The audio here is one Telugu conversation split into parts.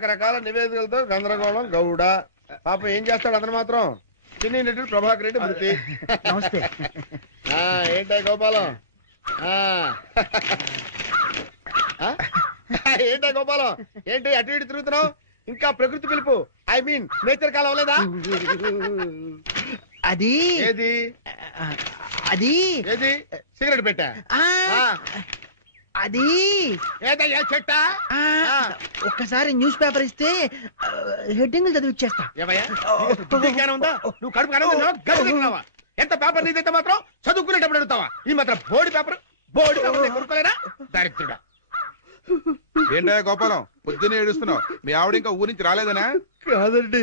రకరకాల నివేదికలతో గందరగోళం గౌడ. పాపం ఏం చేస్తాడు అతను మాత్రం. చిన్ని నటుడు ప్రభాకర్ రెడ్డి మృతి. నమస్తే. ఏంటా గోపాలం? ఏంటా గోపాలం, ఏంటి అటు ఇటు తిరుగుతున్నావు? ఇంకా ప్రకృతి పిలుపు, ఐ మీన్ నేచర్ కాలం అవలేదా? అది ఏది అది ఏది సిగరెట్ పెట్టా? అది ఏదయ్యా చెట్టా? ఒక్కసారి న్యూస్ పేపర్ ఇస్తే హెడ్డింగ్ చదివి ఇచ్చేస్తా. ఉందా? నువ్వు కడుపు కడుగుతున్నావా? ఎంత పేపర్ నీదైతే మాత్రం చదువుకునేటప్పుడు అడుగుతావా? ఈ మాత్రం బోర్డు పేపర్ కొనుక్కోలేదా? దరిద్రుడా. ఏంటా గోపాలం, పొద్దున్నే ఏడుస్తున్నావు? మీ ఆవిడ ఇంకా ఊరి నుంచి రాలేదనా? కాదండి,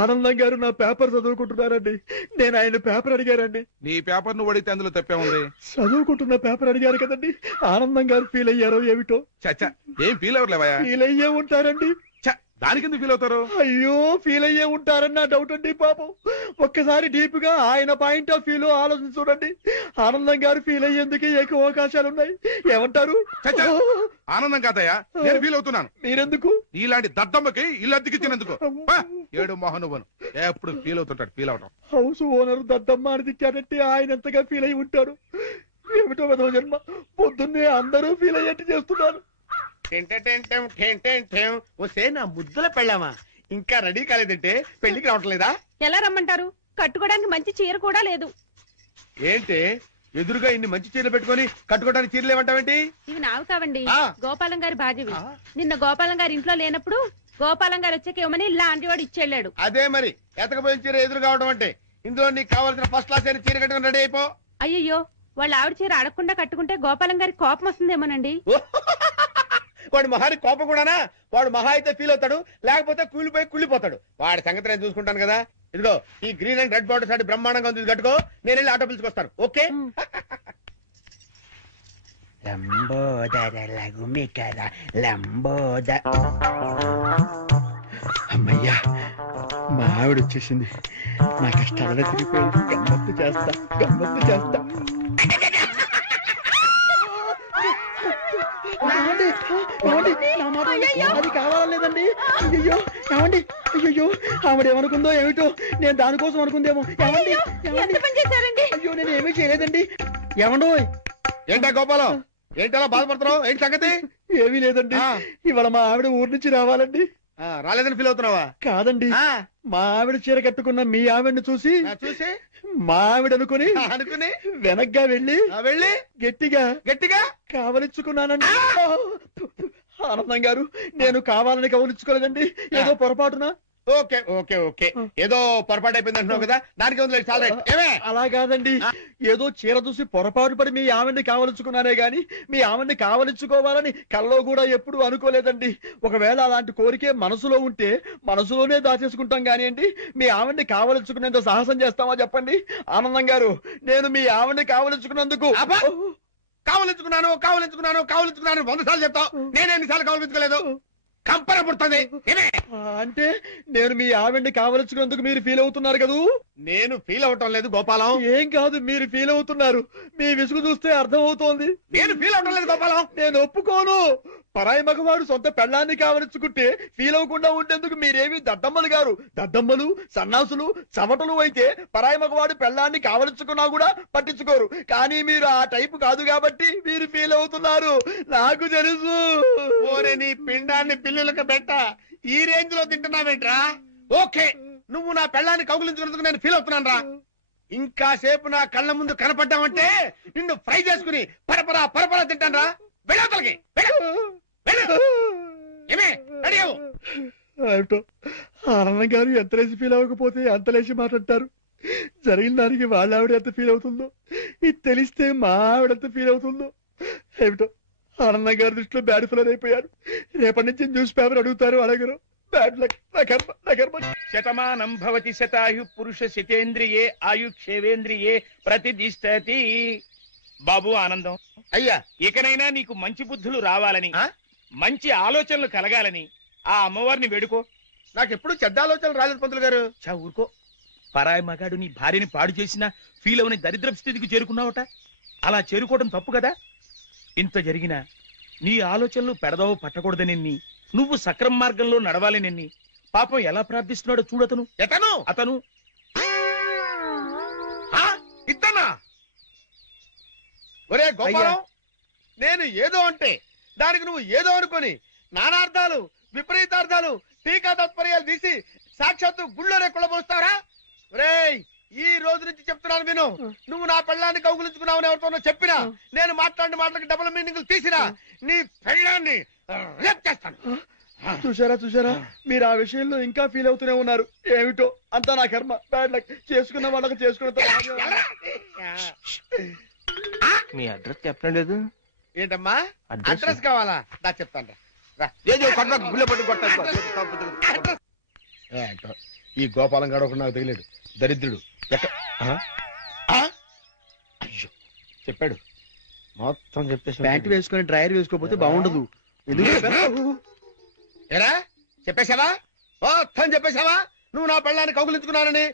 ఆనందం గారు నా పేపర్ చదువుకుంటున్నారండి. నేను ఆయన పేపర్ అడిగారండి. నీ పేపర్ నువ్వు అడిగితే అందులో తప్పే ఉంది. చదువుకుంటున్న పేపర్ అడిగారు కదండి. ఆనందం గారు ఫీల్ అయ్యారో ఏమిటో. చచ్చా, ఏం ఫీల్ అవ్వలేవా? ఫీల్ అయ్యే ఉంటారండి. దానికి ఎందుకు ఫీల్ అవుతారు? అయ్యో, ఫీల్ అయ్యే ఉంటారని నా డౌట్ అండి. పాపం ఒక్కసారి డీప్ గా ఆయన పాయింట్ ఆఫ్ వ్యూ లో ఆలోచించి చూడండి. ఆనందం గారు ఫీల్ అయ్యేందుకు ఎక్కువ అవకాశాలు ఉన్నాయి. ఏమంటారు? ఆనందం కాదయ్యా, నేను ఫీల్ అవుతున్నాను. మీరెందుకు? ఇలాంటి దద్దమ్మకి ఇల్లు అద్దెకిచ్చినందుకు. ఏడు మోహన్ నువ్వు ఎప్పుడు ఫీల్ అవుతుంటాడు. ఫీల్ అవటం. హౌస్ ఓనర్ దద్దమ్మ అని తిట్టాడంటే ఆయన ఎంతగా ఫీల్ అయి ఉంటాడు. ఏమిటో విధవ జన్మ. పొద్దున్నే అందరూ ఫీల్ అయ్యేట్టు చేస్తున్నారు. వస్తే నా ముద్దుల పెళ్ళామా ఇంకా రెడీ కాలేదంటే పెళ్లికి రావట్లేదా? ఎలా రమ్మంటారు? కట్టుకోవడానికి మంచి చీర కూడా లేదు. ఏంటి ఎదురుగా ఇన్ని మంచి చీరలు పెట్టుకొని కట్టుకోవడానికి చీరలు ఏమంటావేంటి? ఇవి నావు కావండి, గోపాలం గారి బాధ్యవి. నిన్న గోపాలం గారి ఇంట్లో లేనప్పుడు గోపాలం గారు వచ్చాక ఇవ్వమని లాంటి వాడు ఇచ్చేళ్ళాడు. అదే మరి ఎతకపోయిన చీర ఎదురు కావడం అంటే. ఇందులో నీకు కావాల్సిన ఫస్ట్ క్లాస్ అయిన చీర కట్టుకుని రెడీ అయిపో. అయ్యయ్యో, వాళ్ళ ఆవిడ చీర అడగకుండా కట్టుకుంటే గోపాలం గారికి కోపం వస్తుందేమోనండి. వాడు మహాని కోపం కూడానా? వాడు మహా అయితే ఫీల్ అవుతాడు, లేకపోతే కూలిపోయి కుళ్ళిపోతాడు. వాడి సంగతి నేను చూసుకుంటాను కదా. ఇదిగో ఈ గ్రీన్ అండ్ రెడ్ బార్డర్ సాటి బ్రహ్మాండంగా ఉంది, కట్టుకో. నేను వెళ్ళి ఆటో పిలుచుకొస్తాను. ఓకే? అమ్మయ్యా, మా ఆవిడ వచ్చేసింది. నా కష్టాలనే తిరిగిపోయింది. గమ్మత్తు చేస్తా. అది కావాలేదండి. అయ్యో ఏమండి, అయ్యో ఆవిడ ఏమనుకుందో ఏమిటో. నేను దానికోసం అనుకుందేమో. అయ్యో నేను ఏమీ చేయలేదండి. ఏమండో? ఏంటా గోపాలం, ఏంటలా బాధపడుతున్నావు? ఏంటి సంగతి? ఏమీ లేదండి. ఇవాళ మా ఆవిడ ఊరి నుంచి రావాలండి. రాలేదని ఫీల్ అవుతున్నావా? కాదండి, మా ఆవిడ చీర కట్టుకున్న మీ ఆవిడని చూసి మా ఆవిడ అనుకుని వెనక్గా వెళ్ళి గట్టిగా కావలించుకున్నానండి. ఆనందం గారు, నేను కావాలని కవలించుకోలేదండి. ఏదో పొరపాటున. ఓకే ఓకే ఓకే, ఏదో పొరపాటు అయిపోయింది అంటున్నావు కదా, దానికి అలా కాదండి. ఏదో చీర చూసి పొరపాటు పడి మీ ఆవిడ్ని కావలించుకున్నానే గాని మీ ఆవిడ్ని కావలించుకోవాలని కల్లో కూడా ఎప్పుడు అనుకోలేదండి. ఒకవేళ అలాంటి కోరికే మనసులో ఉంటే మనసులోనే దాచేసుకుంటాం కానివ్వండి, మీ ఆవిడ్ని కావలించుకునేంత సాహసం చేస్తామా చెప్పండి? ఆనందం గారు, నేను మీ ఆవిడ్ని కావలించుకున్నందుకు కావలించుకున్నాను 100 సార్లు చెప్తావు. నేను ఎన్నిసార్లు కావలించుకోలేదు? కంపన పుడుతుంది. అంటే నేను మీ ఆవిడ్ని కావలించుకున్నందుకు మీరు ఫీల్ అవుతున్నారు కదూ? నేను ఫీల్ అవటం లేదు గోపాలం. ఏం కాదు, మీరు ఫీల్ అవుతున్నారు. మీ విసుగు చూస్తే అర్థం అవుతోంది. నేను ఫీల్ అవటం లేదు గోపాలం. నేను ఒప్పుకోను. పరాయి మగవాడు సొంత పెళ్ళాన్ని కావలించుకుంటే ఫీల్ అవ్వకుండా ఉండేందుకు మీరేమి దద్దమ్మలు గారు? దద్దమ్మలు, సన్నాసులు, చవటలు అయితే పరాయి మగవాడు పెళ్ళాన్ని కావలించుకున్నా కూడా పట్టించుకోరు. కానీ మీరు ఆ టైపు కాదు కాబట్టి మీరు ఫీల్ అవుతున్నారు. నాకు తెలుసు. ఓరే నీ పిండాన్ని పిల్లులకు పెట్ట, ఈ రేంజ్ లో తింటున్నావేంట్రా? ఓకే, నువ్వు నా పెళ్ళాన్ని కౌగులించుకున్నందుకు నేను ఫీల్ అవుతున్నాను రా. ఇంకా సేపు నా కళ్ళ ముందు కనపడ్డావంటే నిన్ను ఫ్రై చేసుకుని పరపరా తింటాను రా. వెళ్ళవతలకి ఆనందం గారు ఎంత లేచి ఫీల్ అవ్వకపోతే అంత లేచి మాట్లాడతారు. జరిగిన దానికి వాళ్ళ ఆవిడ ఎంత ఫీల్ అవుతుందో, ఇది తెలిస్తే మా ఆవిడ ఎంత ఫీల్ అవుతుందో ఏమిటో. ఆనందం గారి దృష్టిలో బ్యాడ్ ఫిలర్ అయిపోయారు. రేపటి నుంచి న్యూస్ పేపర్ అడుగుతారు, అడగరు. Bad luck. శతమానం భవతి శతాయు పురుష శతేంద్రియే ఆయుక్షేవేంద్రియే ప్రతిదిష్టతి. బాబు ఆనందం, అయ్యా, ఇకనైనా నీకు మంచి బుద్ధులు రావాలని, మంచి ఆలోచనలు కలగాలని ఆ అమ్మవారిని వేడుకో. నాకెప్పుడు చెడ్డ ఆలోచనలు రాలేదు పంతులు గారు. ఊరుకో. పరాయి మగాడు నీ భార్యని పాడు చేసినా ఫీల్ అవని దరిద్ర స్థితికి చేరుకున్నావట. అలా చేరుకోవడం తప్పు కదా. ఇంత జరిగినా నీ ఆలోచనలు పెడదవ పట్టకూడదని నువ్వు సక్రమ మార్గంలో నడవాలి నిన్ని పాపం ఎలా ప్రార్థిస్తున్నాడో చూడతను ఎతను అతను ఇతనా? ఒరే గోపాలం, నేను ఏదో అంటే దానికి నువ్వు ఏదో అనుకొని నానార్థాలు విపరీతార్థాలు టీకా తత్పర్యాలు తీసి సాక్షాత్తు గుళ్ళోనే కుళ్ళబోస్తారా? ఒరేయ్, ఈ రోజు నుంచి చెప్తున్నాను విను. నువ్వు నా పెళ్ళాన్ని కౌగులించుకున్నావని ఎవరితోనో చెప్పినా, నేను మాట్లాడిన మాటలకు డబుల్ మీనింగ్లు తీసినా నీ పెళ్ళాన్ని రేప్ చేస్తాను. చూసారా మీరు ఆ విషయంలో ఇంకా ఫీల్ అవుతూనే ఉన్నారు. ఏమిటో అంతా నా కర్మ. Bad luck. చేసుకున్న వాళ్ళకి చేసుకున్న మీ అడ్రస్ చెప్పడం లేదు. ఏంటమ్మా అడ్రస్ కావాలా? దా చెప్తాను రా. ఈ గోపాలం గాడు ఒకడు నాకు తగిలేడు, దరిద్రుడు. అయ్యో చెప్పాడు మొత్తం చెప్పేసి. ప్యాంట్ వేసుకొని డ్రైయర్ వేసుకోకపోతే బాగుండదు. ఏరా చెప్పేశావా? మొత్తం చెప్పేశావా? నువ్వు నా పెళ్ళాన్ని కౌగులించుకున్నానని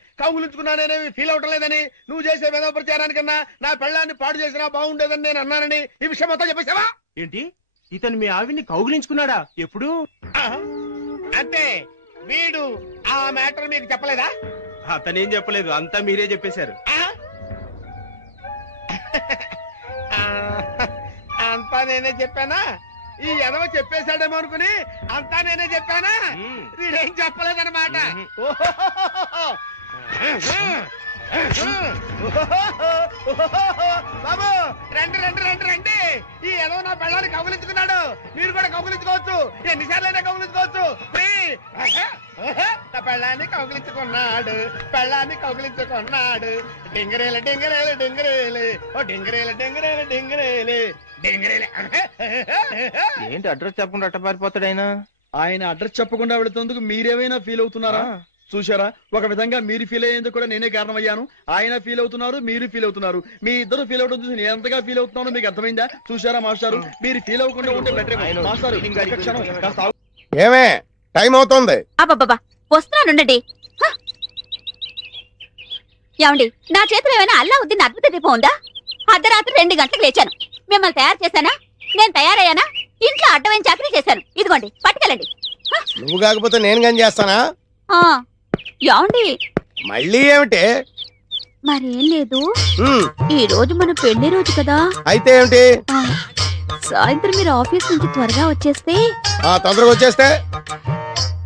ఫీల్ అవటం లేదని, నువ్వు చేసే వేద ప్రచారానికన్నా నా పెళ్ళాన్ని పాడు చేసినా బాగుండేదని నేను అన్నానని ఈ విషయం మొత్తం చెప్పేశావా? ఏంటి, ఇతను మీ ఆవిడ్ని కౌగిలించుకున్నాడా? ఎప్పుడు? అంటే వీడు ఆ మ్యాటర్ మీకు చెప్పలేదా? అతనేం చెప్పలేదు, అంతా మీరే చెప్పేశారు. అంతా నేనే చెప్పానా? ఈ ఎదవ చెప్పేశాడేమో అనుకుని అంతా నేనే చెప్పానా? వీడేం చెప్పలేదన్నమాట. బాబు రండి రండి రండి రండి. ఈ ఎదవ నా పెళ్ళాన్ని కౌగులించుకున్నాడు. మీరు కూడా కౌగులించుకోవచ్చు, ఎన్నిసార్లైనా కౌగులించుకోవచ్చు. నా పెళ్ళాన్ని కౌగులించుకున్నాడు, డింగరేల డింగరేల డింగరేలు, ఓ డింగరేల డింగరేల డింగరేలు డింగరేలే. ఏంటి అడ్రస్ చెప్పకుండా అట్ట పారిపోతాడు ఆయన? ఆయన అడ్రస్ చెప్పకుండా వెళుతున్నందుకు మీరేమైనా ఫీల్ అవుతున్నారా? చూసారా, ఒక విధంగా మీరు ఫీల్ అయ్యేందుకు కూడా నేనే కారణమయ్యాను. ఆయన ఫీల్ అవుతున్నారు, మీరు ఫీల్ అవుతున్నారు. మీ ఇద్దరు ఫీల్ అవడం చూసి నేను ఎంతగా ఫీల్ అవుతున్నానో మీకు అర్థమైందా? చూసారా మాస్టారు, మీరు ఫీల్ అవ్వకుండా ఉంటే బెటర్. మాస్టారు ఒక్క క్షణం కాస్త ఆగు. ఏమే టైం అవుతోంది. అబ్బబ్బబ్బా, వస్తున్నానుండండి. ఏమండి, నా చేతిలో ఏమైనా అల్లావుద్దీన్ అద్భుత దీపం ఉందా? అర్ధరాత్రి 2 గంటలకు లేచాను. మిమ్మల్ని తయారు చేశానా? నేను తయారయ్యానా? ఇంట్లో అడ్డమైన చాకరీ చేశాను. ఇదిగోండి పట్టుకెళ్ళండి. నువ్వు కాకపోతే నేను కానీ చేస్తానా? ఏమండి, మళ్ళీ ఏమిటి? మరేం లేదు, ఈ రోజు మన పెళ్లి రోజు కదా. అయితే ఏమిటి? సాయంత్రం మీరు ఆఫీస్ నుంచి త్వరగా వచ్చేస్తే. తొందరగా వచ్చేస్తే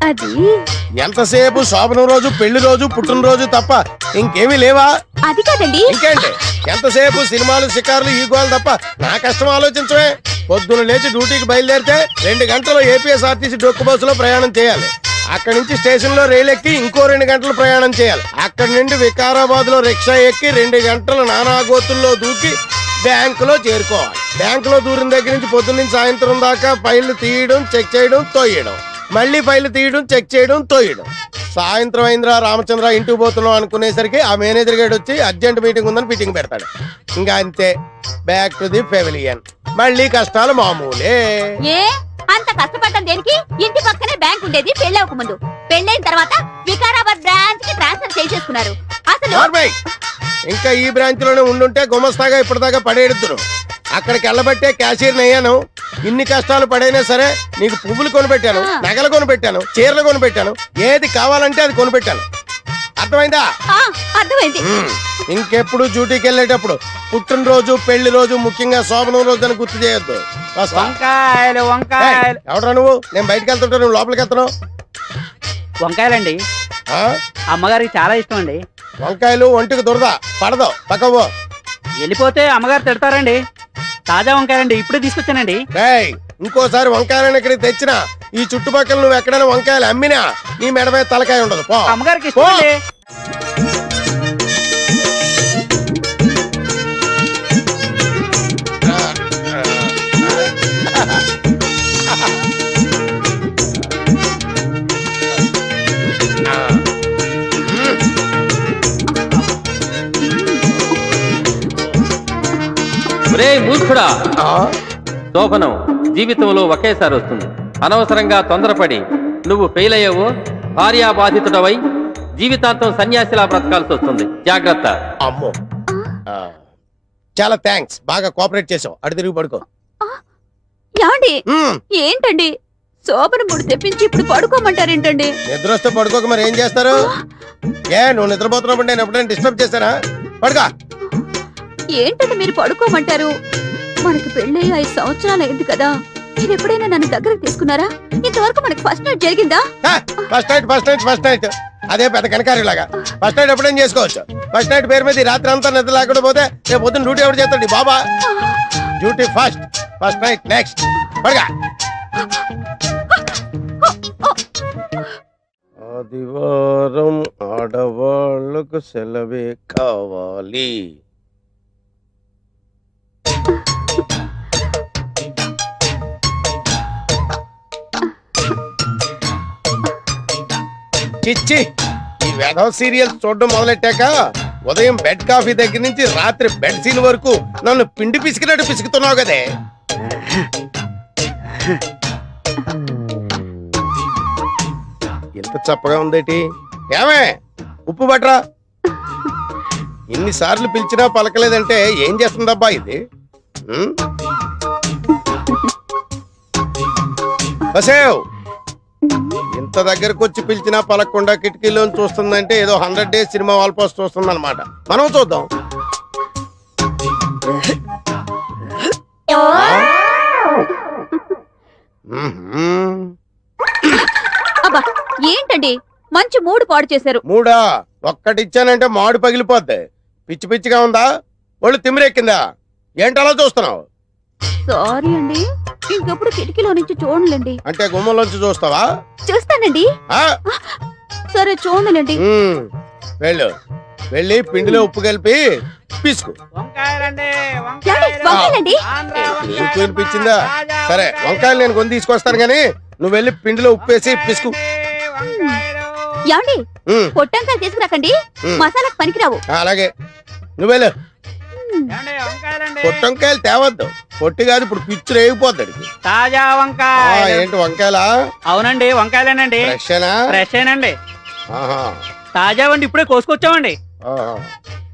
అది ఎంతసేపు శోభనం రోజు, పెళ్లి రోజు, పుట్టినరోజు తప్ప ఇంకేమీ లేవా? అది కాదండి. ఇంకేంటి? ఎంతసేపు సినిమాలు, షికారులు, ఈ గోలు తప్ప నా కష్టం ఆలోచించవే. పొద్దున లేచి డ్యూటీకి బయలుదేరితే 2 గంటలు ఏపీఎస్ఆర్టీసీ డొక్కు బస్సులో ప్రయాణం చేయాలి. అక్కడి నుంచి స్టేషన్ లో రైలు ఎక్కి ఇంకో 2 గంటలు ప్రయాణం చేయాలి. అక్కడి నుండి వికారాబాద్ లో రిక్షా ఎక్కి 2 గంటలు నానాగోతుల్లో దూకి బ్యాంకులో చేరుకోవాలి. బ్యాంకులో దూరిన దగ్గర నుంచి పొద్దున్న నుంచి సాయంత్రం దాకా ఫైళ్లు తీయడం, చెక్ చేయడం, తోయడం, మళ్ళీ ఫైళ్లు తీయడం, చెక్ చేయడం, తోయడం. సాయంత్రం అయిందిరా రామచంద్ర ఇంటికి పోతున్నాం అనుకునేసరికి ఆ మేనేజర్ గేట్ వచ్చి అర్జెంట్ మీటింగ్ ఉందని మీటింగ్ పెడతాడు. ఇంకా అంతే, బ్యాక్ టు ది పెవిలియన్. మళ్ళీ కష్టాలు మామూలే. ఏ అంత కష్టపడ్డం దేనికి? ఇంటి పక్కనే బ్యాంక్ ఉండేది పెళ్ళవక ముందు. పెళ్ళైన తర్వాత వికారాబాద్ బ్రాంచ్ కి ట్రాన్స్ఫర్ చేసేసుకున్నారు. అసలు ఇంకా ఈ బ్రాంచ్ లోనే ఉండుంటే గుమస్తాగా ఇప్పటిదాకా పడేడుతురు. అక్కడికి వెళ్ళబట్టే క్యాషియర్ అయ్యాను. ఇన్ని కష్టాలు పడైనా సరే నీకు పువ్వులు కొనిపెట్టాను, నగలు కొనిపెట్టాను, చీరలు కొనిపెట్టాను, ఏది కావాలంటే అది కొనిపెట్టాను. అర్థమైందా? అర్థమైంది. ఇంకెప్పుడు డ్యూటీకి వెళ్ళేటప్పుడు పుట్టినరోజు, పెళ్లి రోజు, ముఖ్యంగా శోభనం రోజు అని గుర్తు చేయొద్దు. ఎవడరా నువ్వు? నేను బయటకు వెళ్తుంటా, నువ్వు లోపలికి వెళ్తున్నావు. వంకాయలండి, అమ్మగారికి చాలా ఇష్టం అండి. వంకాయలు ఒంటికి దురద పడదు, పక్కవో. వెళ్ళిపోతే అమ్మగారు తిడతారండి. తాజా వంకాయలండి, ఇప్పుడే తీసుకొచ్చానండి. ఇంకోసారి వంకాయలను ఇక్కడికి తెచ్చినా, ఈ చుట్టుపక్కల నువ్వు ఎక్కడైనా వంకాయలు అమ్మినా నీ మెడ మీద తలకాయ ఉండదు. పో. అమ్మగారికి ఇష్టం అండి. మూర్ఖుడా, శోభనం జీవితంలో ఒకేసారి వస్తుంది. అనవసరంగా తొందరపడి నువ్వు ఫెయిల్ అయ్యావో భార్యాబాధితుడవై జీవితాంతం సన్యాసిలా బ్రతకాల్సి వస్తుంది. జాగ్రత్త. అమ్మో, చాలా థ్యాంక్స్, బాగా కోఆపరేట్ చేసావు. అటు తిరిగి పడుకో. ఏమండి, ఏంటండి శోభన మూడు తెప్పించి ఇప్పుడు పడుకోమంటారేంటండి? నిద్ర వస్తే పడుకోక మరి ఏం చేస్తారు? నువ్వు నిద్రపోతున్నప్పుడు నేను ఎప్పుడైనా డిస్టర్బ్ చేశానా? పడుకో. ఏంటంటే మీరు పడుకోమంటారు? మనకి పెళ్ళి 5 సంవత్సరాలు అయింది కదా, మీరు ఎప్పుడైనా నన్ను దగ్గరకు తీసుకున్నారా? ఇంతవరకు మనకి ఫస్ట్ నైట్ జరిగిందా? ఫస్ట్ నైట్ అదే పెద్ద కనకారిలాగా. ఫస్ట్ నైట్ ఎప్పుడైనా చేసుకోవచ్చు. ఫస్ట్ నైట్ పేరు మీద ఈ రాత్రి అంతా నిద్ర లేకుండా పోతే రేపు పొద్దున్న డ్యూటీ ఎవరు చేస్తాడు? బాబా డ్యూటీ ఫస్ట్ నైట్ నెక్స్ట్. పడగా. ఆదివారం ఆడవాళ్ళకు సెలవే కావాలి. చిచ్చి, ఈ వెధవ సీరియల్స్ చూడడం మొదలెట్టాక ఉదయం బెడ్ కాఫీ దగ్గర నుంచి రాత్రి బెడ్ సీన్ వరకు నన్ను పిండి పిసికినట్టు పిసుకుతున్నావు కదే. ఎంత చప్పగా ఉందేటి? ఏమే ఉప్పు బట్రా. ఇన్నిసార్లు పిలిచినా పలకలేదంటే ఏం చేస్తుందబ్బా ఇది? బసేవ్, ఇంత దగ్గరకు వచ్చి పిలిచినా పలకుండా కిటికీలో చూస్తుందంటే ఏదో 100 days సినిమా వాల్ పోస్ట్ చూస్తుంది అనమాట. మనం చూద్దాం. అబ్బా ఏంటండి మంచి మూడు పాడు చేశారు. మూడా? ఒక్కటిచ్చానంటే మాడు పగిలిపోద్ది. పిచ్చి పిచ్చిగా ఉందా? ఒళ్ళు తిమ్మిరెక్కిందా? ఏంటలా చూస్తున్నావు? సారీ అండి, ఇంకెప్పుడు కిటికీలో నుంచి చూడలేండి. అంటే గుమ్మంలోంచి చూస్తావా? చూస్తానండి. సరే చూడలేండి. వెళ్ళు, వెళ్ళి పిండిలో ఉప్పు కలిపి పిసుకు. పిచ్చిందా? సరే వంకాయలు నేను కొని తీసుకొస్తాను గానీ నువ్వు వెళ్ళి పిండిలో ఉప్పు వేసి పిసుకు. ఏమండి పొట్టంకాయలు తీసుకురాకండి, మసాలాకు పనికిరావు. అలాగే, నువ్వు వెళ్ళు. పొట్టంకాయలు తేవద్దు, పొట్టి కాదు. ఇప్పుడు పిచ్చు రేగిపోద్ది. తాజా వంకాయ. ఏంటి వంకాయలా? అవునండి, వంకాయలేనండి. ఫ్రెషేనండి. తాజా వండి ఇప్పుడే కోసుకొచ్చామండి.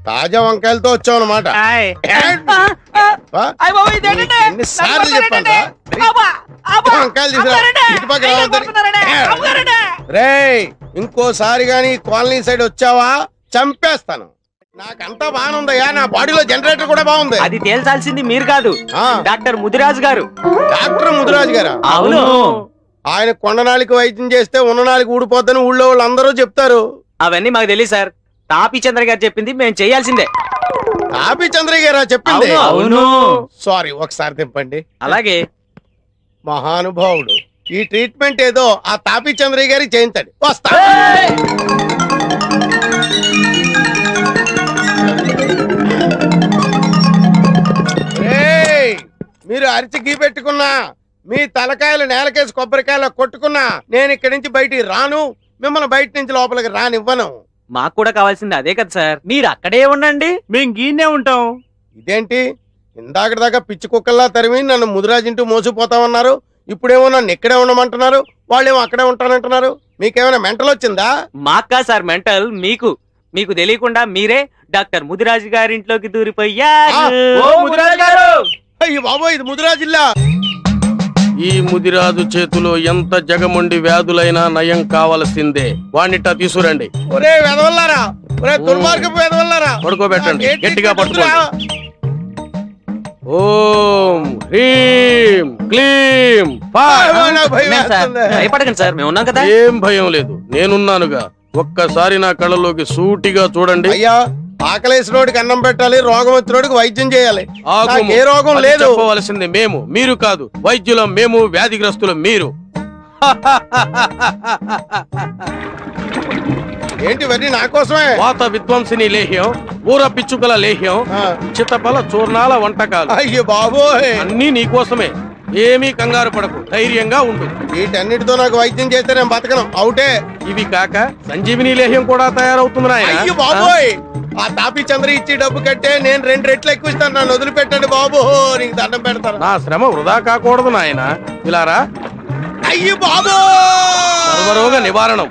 తాజా వంకాయలతో వచ్చావు అనమాట. ఎన్నిసార్లు చెప్పాను వంకాయలు రేయ్, ఇంకోసారి గాని కాలనీ సైడ్ వచ్చావా చంపేస్తాను. నాకంతా బాగుందయ్యా, నా బాడీలో జనరేటర్ కూడా బాగుంది. అది తేల్చాల్సింది మీరు కాదు, డాక్టర్ ముదిరాజు గారు. డాక్టర్ ముదిరాజు గారా? అవును. ఆయన కొండనాలికి వైద్యం చేస్తే ఉన్ననాలికి ఊడిపోద్దని ఊళ్ళో వాళ్ళు అందరూ చెప్తారు. అవన్నీ మాకు తెలియదు సార్, తాపి చంద్ర గారు చెప్పింది మేము చేయాల్సిందే. తాపి చంద్ర గారా చెప్పింది? అవును. సారీ, ఒకసారి తెంపండి. అలాగే. మహానుభావుడు, ఈ ట్రీట్మెంట్ ఏదో ఆ తాపి చంద్ర గారి చేయించండి. వస్తా. మీరు అరిచి గీ పెట్టుకున్నా, మీ తలకాయలు నేలకేసి కొబ్బరికాయలు కొట్టుకున్నా నేను ఇక్కడి నుంచి బయటికి రాను, మిమ్మల్ని బయట నుంచి లోపలికి రానివ్వను. మాకు కూడా కావాల్సింది అదే కదా సార్, మీరు అక్కడే ఉండండి, మేము గీనే ఉంటాం. ఇదేంటి ఇందాక దాకా పిచ్చి కుక్కల్లా తరిమి నన్ను ముదిరాజింటూ మోసిపోతామన్నారు, ఇప్పుడేమో నన్ను ఇక్కడే ఉండమంటున్నారు, వాళ్ళేమో అక్కడే ఉంటానంటున్నారు. మీకేమైనా మెంటల్ వచ్చిందా? మాకా సార్ మెంటల్, మీకు తెలియకుండా మీరే డాక్టర్ ముదిరాజు గారింట్లోకి దూరిపోయారు. అయ్యో బాబోయ్, ఇది ముదిరాజిల్లా. ఈ ముదిరాజు చేతిలో ఎంత జగముండి వ్యాధులైనా నయం కావలసిందే. వాణ్ణిట్టా తీసుకురండి. ఒరే వెదవల్లారా, ఒరే దుర్మార్గపు వెదవల్లారా, పడుకోబెట్టండి, గట్టిగా పట్టుకోండి. ఓం హ్రీం క్లీం. భయపడకండి సార్, మేము ఉన్నాం కదా. ఏం భయం లేదు, నేనున్నానుగా. ఒక్కసారి నా కళ్ళలోకి సూటిగా చూడండి. అయ్యా, ఆకలేసినోడికి అన్నం పెట్టాలి, రోగం వచ్చినోడికి వైద్యం చేయాలి. ఏ రోగం లేదు. చెప్పవలసింది మేము, మీరు కాదు. వైద్యులం మేము, వ్యాధిగ్రస్తులం మీరు. ఏంటి ఇవన్నీ నా కోసమే? వాత విధ్వంసిని లేహ్యం, ఊర పిచ్చుకల లేహ్యం, చిత్తపల చూర్ణాల వంటకాలు. అయ్యో బాబోయ్, అన్ని నీకోసమే. ఏమీ కంగారు పడకు, ధైర్యంగా ఉండు. వీటన్నిటితో నాకు వైద్యం చేస్తే నేను బతకను, అవుటే. ఇవి కాక సంజీవిని లేహ్యం కూడా తయారవుతుంది. అయ్యో బాబోయ్, ఆ తాపి చంద్ర ఇచ్చి డబ్బు కట్టే నేను 2 రెట్లు ఎక్కువ ఇస్తాను. నన్ను వదిలిపెట్టండి బాబు, నీకు దండం పెడతాను. నా శ్రమ వృధా కాకూడదు నాయన. ఇలారా. అయ్యో బాబు, సర్వరోగ నివారణం.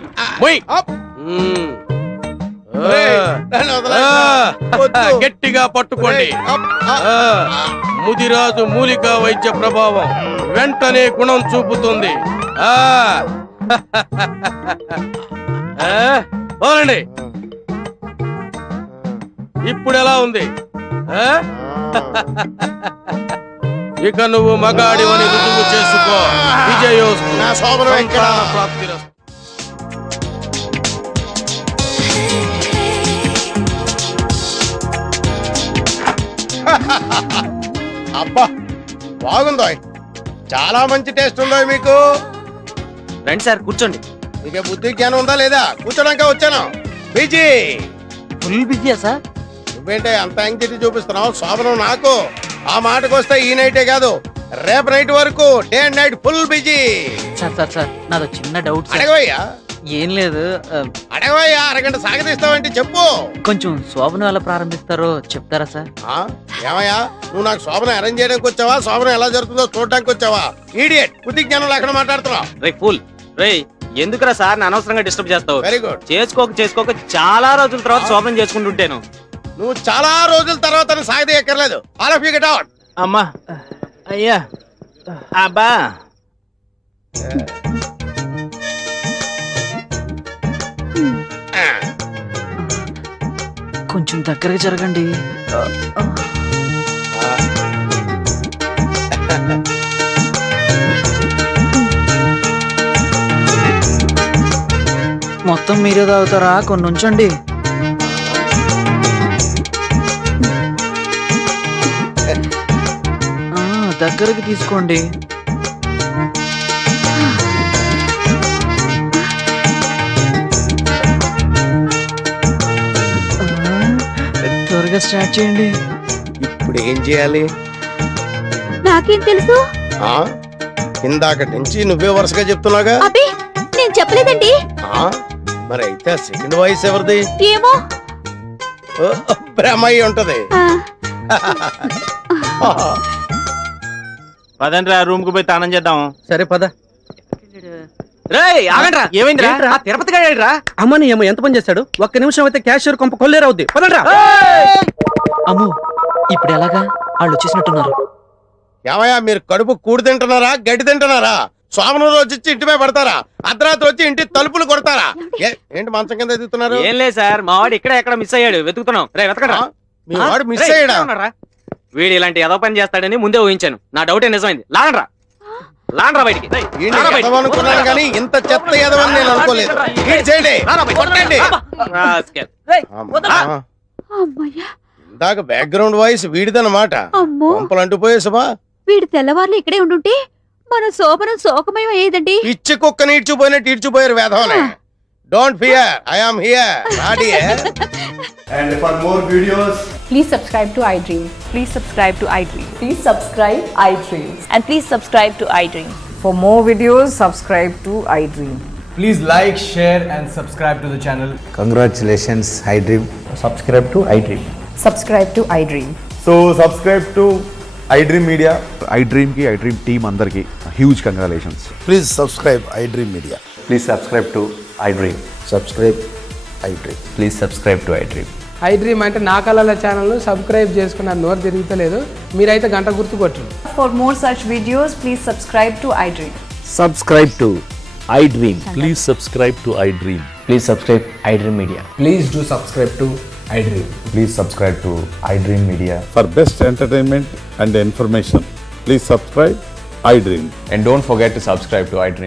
నన్ను వదలండి. వద్దు. గట్టిగా పట్టుకోండి. రేయ్, ముదిరాజు మూలికా వైద్య ప్రభావం వెంటనే గుణం చూపుతుంది. పోనండి. ఇప్పుడు ఎలా ఉంది? ఇక నువ్వు మగాడివని రుజువు చేసుకో. విజయోస్తు. నా శోభనం ఎక్కడ? ప్రాప్తిరస్తు. అబ్బా బాగుందో, చాలా మంచి టేస్ట్ ఉందో మీకు. రండి సార్ కూర్చోండి. మీకు బుద్ధి జ్ఞానం ఉందా లేదా? కూర్చోడానికి వచ్చాను. బిజీ. ఫుల్ బిజీయా సార్? నువ్వేంటే అంత యాంగ్జైటీ చూపిస్తున్నావు? శోభనం నాకు. ఆ మాటకు వస్తే ఈ నైటే కాదు, రేపు నైట్ వరకు day and night full busy. Sir sir sir నాదో చిన్న డౌట్ సార్. అడగవయ్యా, ఏం లేదు, అడగవయ్యా. అరగంట సాగదీస్తావంటే చెప్పు. కొంచెం శోభనం ఎలా ప్రారంభిస్తారో చెప్తారా సార్? ఆ, ఏమయ్యా, నువ్వు నాకు శోభనం అరేంజ్ చేయడానికి వచ్చావా, శోభనం ఎలా జరుగుతుందో చూడడానికి వచ్చావా? ఈడియట్, బుద్ధి జ్ఞానం లేకుండా మాట్లాడుతున్నావు. రే ఫుల్ రే, ఎందుకురా సార్ అనవసరంగా డిస్టర్బ్ చేస్తావు? Very good. చేసుకోక చాలా రోజుల తర్వాత శోభనం చేసుకుంటుంటాను. నువ్వు చాలా రోజుల తర్వాత సాగదీయక్కర్లేదు. All of you get out. అమ్మా, అయ్యా, అబ్బా. కొంచెం దగ్గరగా జరగండి. మొత్తం మీరే తాగుతారా? కొన్ని ఉంచండి. దగ్గరకి తీసుకోండి. త్వరగా స్టార్ట్ చేయండి. ఇప్పుడు ఏం చేయాలి? నాకేం తెలుసు? ఆ, ఇందాకటి నుంచి నువ్వే వరుసగా చెప్తున్నాగా. అబ్బే నేను చెప్పలేదండి. ఆ, మరి అయితే సెకండ్ వాయిస్ ఎవరిది? ఏమో. ఓ, బ్రహ్మయ్య ఉంటది. పదండి రూమ్ కు పోయి తానం చేద్దాం. సరే పద. రేయ్ ఆగండ్రా, ఏమైందిరా? ఏంట్రా? ఆ తిరుపతి గాడేంట్రా? అమ్మని ఏమో ఎంత పని చేస్తాడు? ఒక్క నిమిషం అయితే క్యాషియర్ కొంప కొల్లేరవుద్ది. పదండ్రా. అమ్ము, ఇప్పుడు ఎలాగా? వాళ్ళు వచ్చేసినట్టున్నారు. ఏమయ్యా, మీరు కడుపు కూడి తింటున్నారా, గడ్డి తింటున్నారా? శోభనం రోజు వచ్చి ఇంటి మీద పడతారా? అర్ధరాత్రి వచ్చి ఇంటి తలుపులు కొడతారా? ఏంటి మంచం కింద ఎదుగుతున్నారు? ఏం లేదు సార్, మా వాడు ఇక్కడ ఎక్కడ మిస్ అయ్యాడు, వెతుకుతున్నాం. రే వెతకరా. మీ వాడు మిస్ అయ్యాడా? వీడు ఇలాంటి ఏదో పని చేస్తాడని ముందే ఊహించాను. నా డౌటే నిజమైంది. లాగండ్రా లాగండ్రా బయటికి. ఈయన్ని ఎదవనుకున్నాను కానీ ఇంత చెత్త ఎదవని నేను అనుకోలేదు. ఈడు చేయండి, కొట్టండి. అమ్మా. అమ్మయ్యా, ఇందాక బ్యాక్గ్రౌండ్ వాయిస్ వీడిదన్నమాట. అమ్మో, పంపలు అంటుపోయే సుమా. వీడు తెల్లవార్లు ఇక్కడే ఉండుంటే మన శోభనం శోకమయం అయ్యేదండి. పిచ్చి కుక్కని ఈడ్చిపోయినట్టు ఈడ్చిపోయారు వేధవనే. Don't fear, I am here. రాడీ. And for more videos, Please subscribe to iDream. Please subscribe to iDream. Please subscribe iDream. And please subscribe to iDream. For more videos, subscribe to iDream. please like, share and subscribe to the channel. Congratulations, iDream. Subscribe to iDream. Subscribe to iDream. So subscribe to iDream Media. iDream ki iDream team andarki huge congratulations. Please subscribe iDream Media. Please subscribe to iDream. Subscribe iDream. Please subscribe to iDream. iDream అంటే నా కళల ఛానల్ సబ్స్క్రైబ్ చేసుకున్న నోరు తిరుగుతలేదు. మీరైతే గంట గుర్తు కొట్టండి. For more such videos, please subscribe to iDream. Subscribe to iDream. Please subscribe to iDream. Please subscribe iDream Media. Please do subscribe to iDream. Please subscribe to iDream Media. For best entertainment and information, please subscribe iDream. And don't forget to subscribe to iDream.